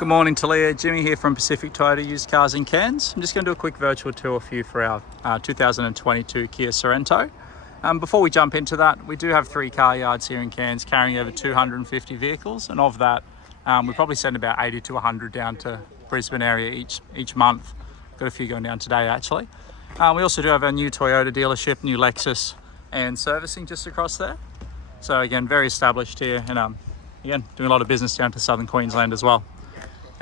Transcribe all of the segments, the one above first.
Good morning, Teleah. Jimmy here from Pacific Toyota Used Cars in Cairns. I'm just going to do a quick virtual tour for you for our 2022 Kia Sorento. Before we jump into that, we do have 3 car yards here in Cairns carrying over 250 vehicles, and of that, we probably send about 80 to 100 down to Brisbane area each month. Got a few going down today actually. We also do have our new Toyota dealership, new Lexus, and servicing just across there. So again, very established here, and again, doing a lot of business down to southern Queensland as well.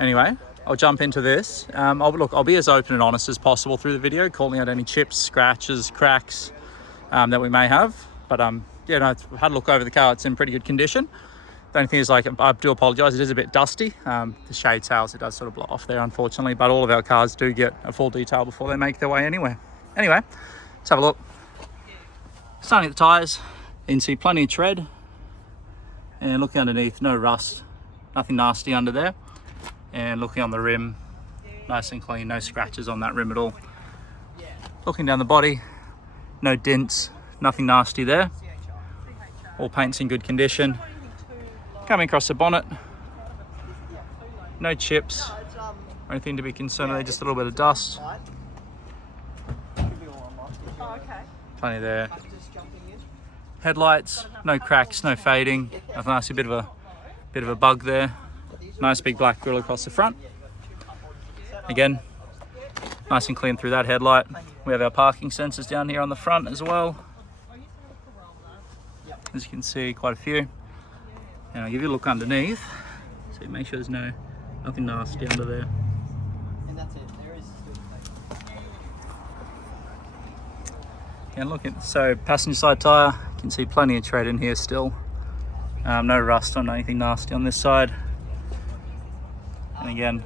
Anyway, I'll jump into this. I'll be as open and honest as possible through the video, calling out any chips, scratches, cracks that we may have. But yeah, no, I've had a look over the car. It's in pretty good condition. The only thing is, I do apologise, it is a bit dusty. The shade sails, it does sort of blow off there, unfortunately. But all of our cars do get a full detail before they make their way anywhere. Anyway, let's have a look. Starting at the tyres, you can see plenty of tread. And looking underneath, no rust, nothing nasty under there. And looking on the rim, nice and clean, no scratches on that rim at all. Looking down the body, no dents, nothing nasty there. All paint's in good condition. Coming across the bonnet, no chips or anything to be concerned with, just a little bit of dust. Plenty there. Headlights, no cracks, no fading. Nothing else, a bit of a bug there. Nice big black grille across the front. Again, nice and clean through that headlight. We have our parking sensors down here on the front as well. As you can see, quite a few. And I'll give you a look underneath. So make sure there's nothing nasty under there. And that's it. There is still And looking, so passenger side tyre, you can see plenty of tread in here still. No rust on anything nasty on this side. And again,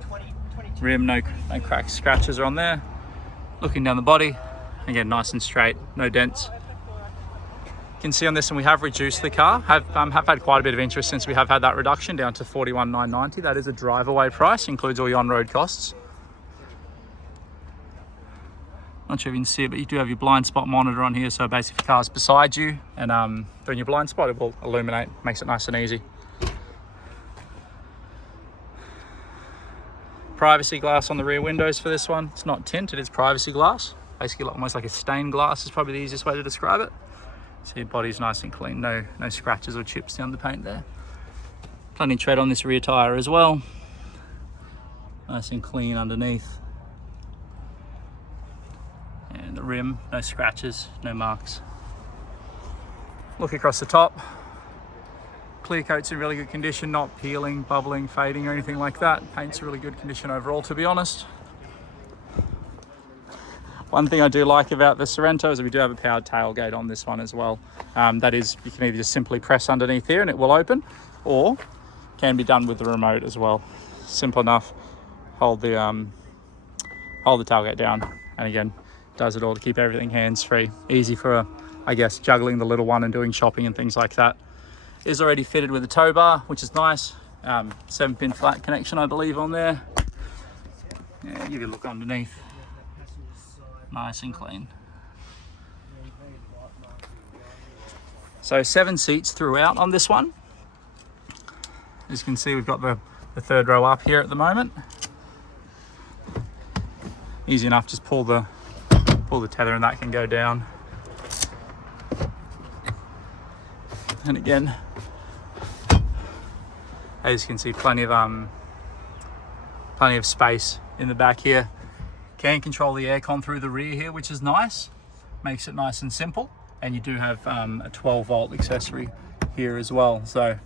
rim, no cracks, scratches are on there. Looking down the body, again, nice and straight, no dents. You can see on this one we have reduced the car. Have had quite a bit of interest since we have had that reduction down to $41,990. That is a drive away price, includes all your on-road costs. Not sure if you can see it, but you do have your blind spot monitor on here, so basically if your car's beside you and during your blind spot, it will illuminate, makes it nice and easy. Privacy glass on the rear windows for this one. It's not tint, it is privacy glass. Basically almost like a stained glass is probably the easiest way to describe it. So your body's nice and clean, no scratches or chips down the paint there. Plenty of tread on this rear tyre as well. Nice and clean underneath. And the rim, no scratches, no marks. Look across the top. Clear coat's in really good condition, not peeling, bubbling, fading or anything like that. Paint's in really good condition overall, to be honest. One thing I do like about the Sorento is that we do have a powered tailgate on this one as well. That is, you can either just simply press underneath here and it will open, or can be done with the remote as well. Simple enough. Hold the tailgate down, and again, does it all to keep everything hands-free. Easy for, I guess, juggling the little one and doing shopping and things like that. Is already fitted with a tow bar, which is nice. 7-pin flat connection, I believe, on there. Yeah, give you a look underneath. Nice and clean. So 7 seats throughout on this one. As you can see, we've got the third row up here at the moment. Easy enough, just pull the tether and that can go down. And again, as you can see, plenty of space in the back here. Can control the aircon through the rear here, which is nice. Makes it nice and simple. And you do have a 12-volt accessory here as well. So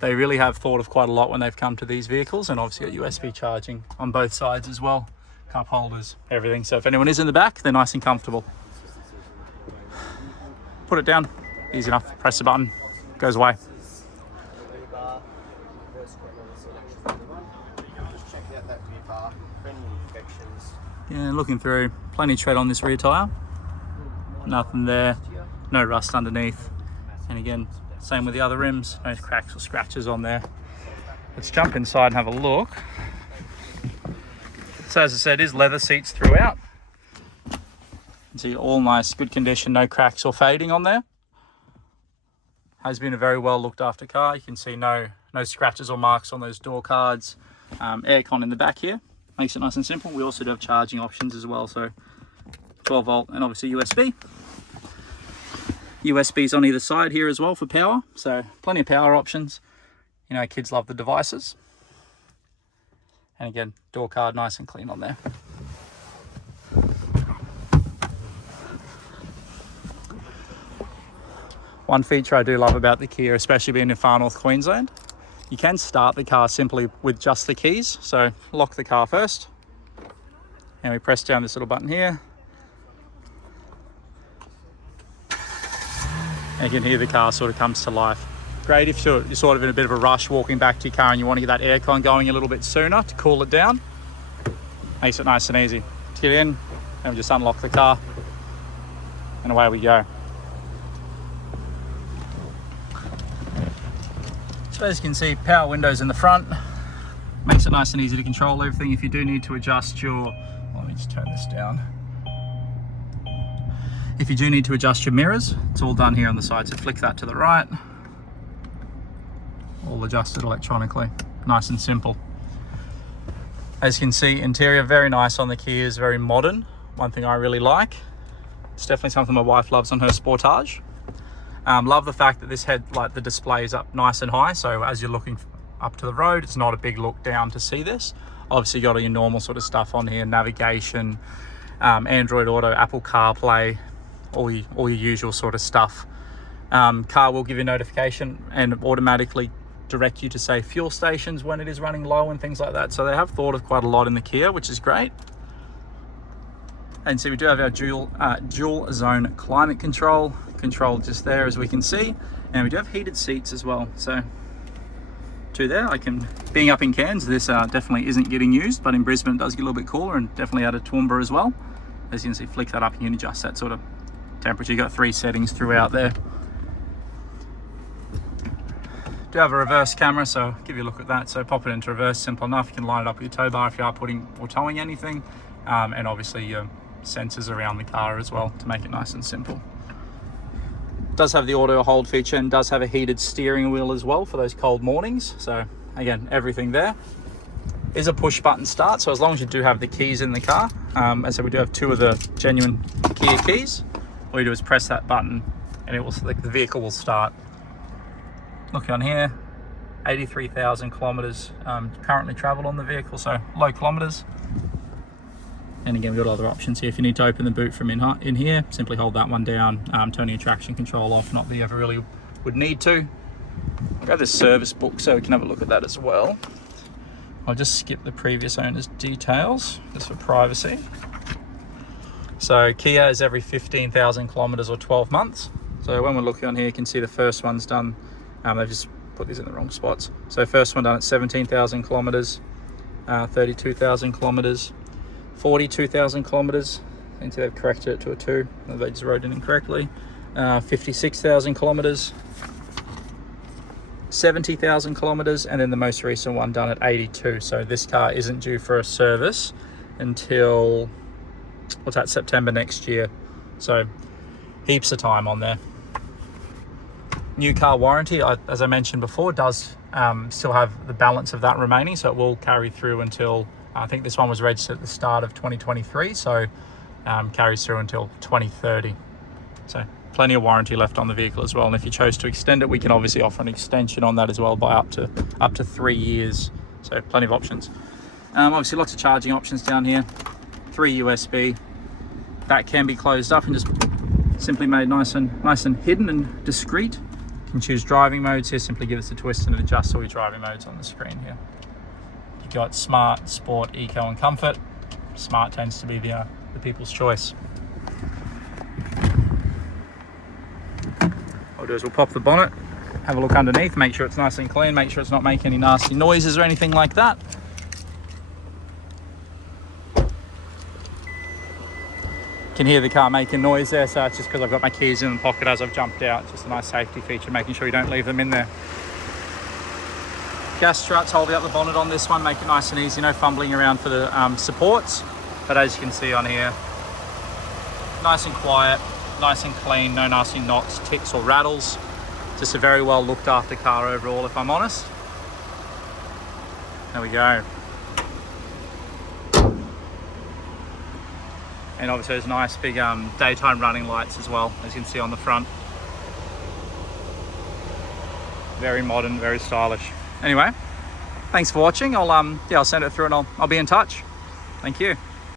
they really have thought of quite a lot when they've come to these vehicles, and obviously got USB charging on both sides as well. Cup holders, everything. So if anyone is in the back, they're nice and comfortable. Put it down, easy enough. Press the button, goes away. Yeah, looking through, plenty of tread on this rear tyre. Nothing there, no rust underneath. And again, same with the other rims, no cracks or scratches on there. Let's jump inside and have a look. So as I said, it is leather seats throughout. You can see all nice, good condition, no cracks or fading on there. Has been a very well looked after car. You can see no scratches or marks on those door cards. aircon in the back here. Makes it nice and simple. We also do have charging options as well, so 12 volt and obviously USB. USBs on either side here as well for power, so plenty of power options. You know, kids love the devices. And again, door card nice and clean on there. One feature I do love about the Kia, especially being in far north Queensland, you can start the car simply with just the keys. So lock the car first, and we press down this little button here. And you can hear the car sort of comes to life. Great if you're sort of in a bit of a rush walking back to your car and you want to get that aircon going a little bit sooner to cool it down. Makes it nice and easy to get in, and we just unlock the car and away we go. So as you can see, power windows in the front. Makes it nice and easy to control everything. If you do need to adjust your, let me just turn this down. If you do need to adjust your mirrors, it's all done here on the side. So flick that to the right. All adjusted electronically. Nice and simple. As you can see, interior very nice on the Kia, is very modern. One thing I really like. It's definitely something my wife loves on her Sportage. Love the fact that this headlight, the display is up nice and high. So as you're looking up to the road, it's not a big look down to see this. Obviously you got all your normal sort of stuff on here, navigation, Android Auto, Apple CarPlay, all your usual sort of stuff. Car will give you a notification and automatically direct you to say fuel stations when it is running low and things like that. So they have thought of quite a lot in the Kia, which is great. And so we do have our dual zone climate control just there, as we can see, and we do have heated seats as well. So two there. Being up in Cairns, this definitely isn't getting used, but in Brisbane it does get a little bit cooler, and definitely out of Toowoomba as well. As you can see, flick that up and you can adjust that sort of temperature. You've got 3 settings throughout there. Do have a reverse camera, so I'll give you a look at that. So pop it into reverse, simple enough. You can line it up with your tow bar if you are putting or towing anything, and obviously your sensors around the car as well to make it nice and simple. It does have the auto hold feature and does have a heated steering wheel as well for those cold mornings. So again, everything there. Is a push button start, so as long as you do have the keys in the car, and so we do have 2 of the genuine Kia keys. All you do is press that button and it will, the vehicle will start. Look on here, 83,000 kilometers currently traveled on the vehicle, so low kilometers. And again, we've got other options here. If you need to open the boot from in here, simply hold that one down, turn your traction control off, not that you ever really would need to. I've got this service book so we can have a look at that as well. I'll just skip the previous owner's details, just for privacy. So Kia is every 15,000 kilometers or 12 months. So when we're looking on here, you can see the first one's done. They've just put these in the wrong spots. So first one done at 17,000 kilometers, 32,000 kilometers, 42,000 kilometers. I think they've corrected it to a 2. They just wrote it incorrectly. 56,000 kilometers, 70,000 kilometers, and then the most recent one done at 82. So this car isn't due for a service until, what's that, September next year. So heaps of time on there. New car warranty, as I mentioned before, does still have the balance of that remaining, so it will carry through until, I think this one was registered at the start of 2023, so carries through until 2030. So plenty of warranty left on the vehicle as well, and if you chose to extend it, we can obviously offer an extension on that as well by up to 3 years. So plenty of options. Obviously lots of charging options down here. 3 USB. That can be closed up and just simply made nice and hidden and discreet. You can choose driving modes here. Simply give us a twist and it adjusts all your driving modes on the screen here. You've got Smart, Sport, Eco and Comfort. Smart tends to be the people's choice. What we'll do is we'll pop the bonnet, have a look underneath, make sure it's nice and clean, make sure it's not making any nasty noises or anything like that. You can hear the car making noise there, so it's just because I've got my keys in the pocket as I've jumped out. Just a nice safety feature, making sure you don't leave them in there. Gas struts holding up the bonnet on this one, make it nice and easy, no fumbling around for the supports. But as you can see on here, nice and quiet, nice and clean, no nasty knocks, ticks or rattles. Just a very well looked after car overall, if I'm honest. There we go. And obviously there's nice big daytime running lights as well, as you can see on the front. Very modern, very stylish. Anyway, thanks for watching. I'll send it through and I'll be in touch. Thank you.